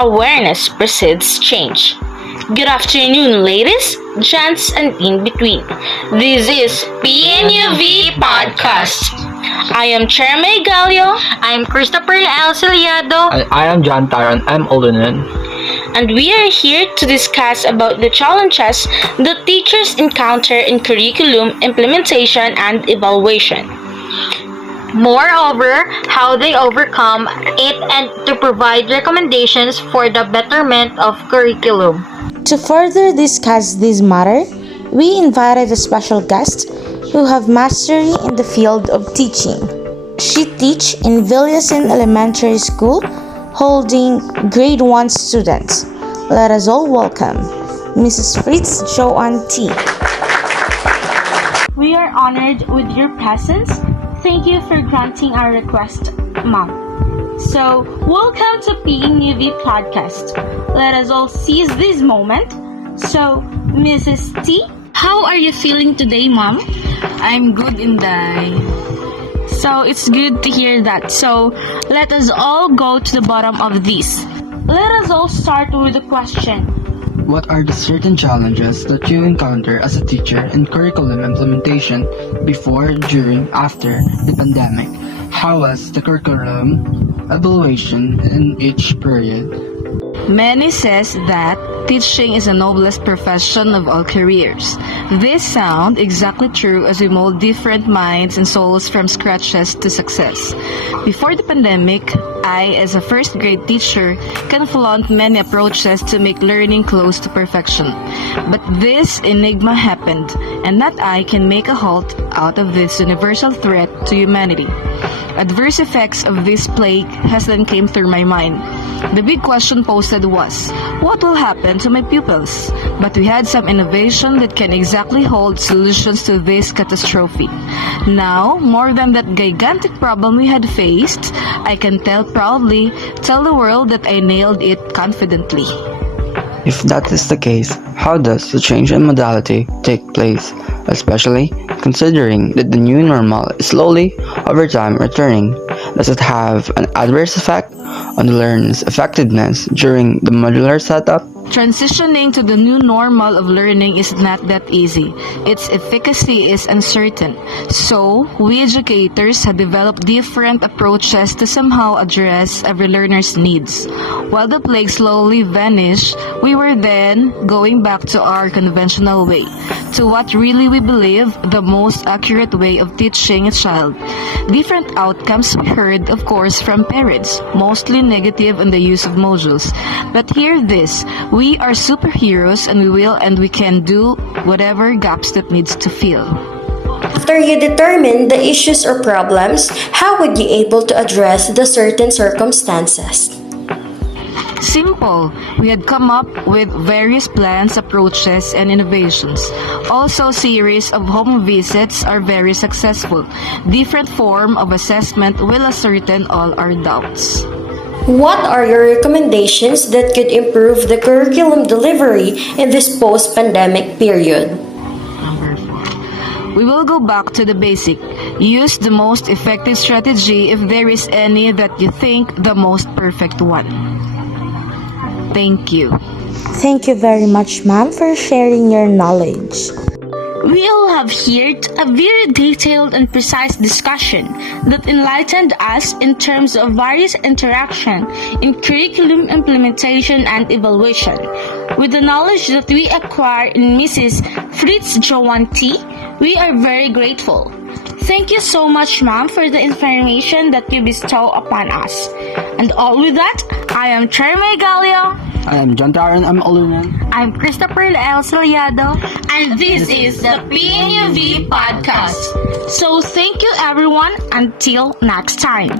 Awareness precedes change. Good afternoon, ladies, gents, and in between. This is PNUV Podcast. I am Cherme Galio. I'm Christopher L. Ciliado. And I am John Taron M. Olunen. And we are here to discuss about the challenges that teachers encounter in curriculum implementation and evaluation. Moreover, how they overcome it and to provide recommendations for the betterment of curriculum. To further discuss this matter, we invited a special guest who have mastery in the field of teaching. She teach in Villasin Elementary School, holding grade 1 students. Let us all welcome Mrs. Fritz Joanne T. We are honored with your presence. Thank you for granting our request, Ma'am. So, welcome to PNUV Podcast. Let us all seize this moment. So, Mrs. T, how are you feeling today, Ma'am? I'm good, Inday. So, it's good to hear that. So, let us all go to the bottom of this. Let us all start with the question. What are the certain challenges that you encounter as a teacher in curriculum implementation before, during, after the pandemic? How was the curriculum evaluation in each period? Many says that teaching is the noblest profession of all careers. This sound exactly true as we mold different minds and souls from scratches to success. Before the pandemic, I, as a first grade teacher, can flaunt many approaches to make learning close to perfection. But this enigma happened, and not I can make a halt out of this universal threat to humanity. Adverse effects of this plague has then came through my mind. The big question posed was, what will happen to my pupils? But we had some innovation that can exactly hold solutions to this catastrophe. Now, more than that gigantic problem we had faced, I can proudly tell the world that I nailed it confidently. If that is the case, how does the change in modality take place, especially considering that the new normal is slowly, over time, returning? Does it have an adverse effect on the learner's effectiveness during the modular setup? Transitioning to the new normal of learning is not that easy. Its efficacy is uncertain. So, we educators have developed different approaches to somehow address every learner's needs. While the plague slowly vanished, we were then going back to our conventional way, to what really we believe the most accurate way of teaching a child. Different outcomes we heard, of course, from parents, mostly negative on the use of modules. But hear this, we are superheroes and we will and we can do whatever gaps that needs to fill. After you determine the issues or problems, how would you able to address the certain circumstances? Simple. We had come up with various plans, approaches, and innovations. Also, series of home visits are very successful. Different form of assessment will ascertain all our doubts. What are your recommendations that could improve the curriculum delivery in this post-pandemic period? Number 4. We will go back to the basic. Use the most effective strategy if there is any that you think the most perfect one. Thank you. Thank you very much, ma'am, for sharing your knowledge. We all have heard a very detailed and precise discussion that enlightened us in terms of various interaction in curriculum implementation and evaluation. With the knowledge that we acquire in Mrs. Fritz Joanne T, we are very grateful. Thank you so much, ma'am, for the information that you bestow upon us. And all with that, I am Cherme Galio. I am John Taron M. Olunen. I'm Christopher L. Saliado. And this is the PNUV Podcast. So thank you everyone. Until next time.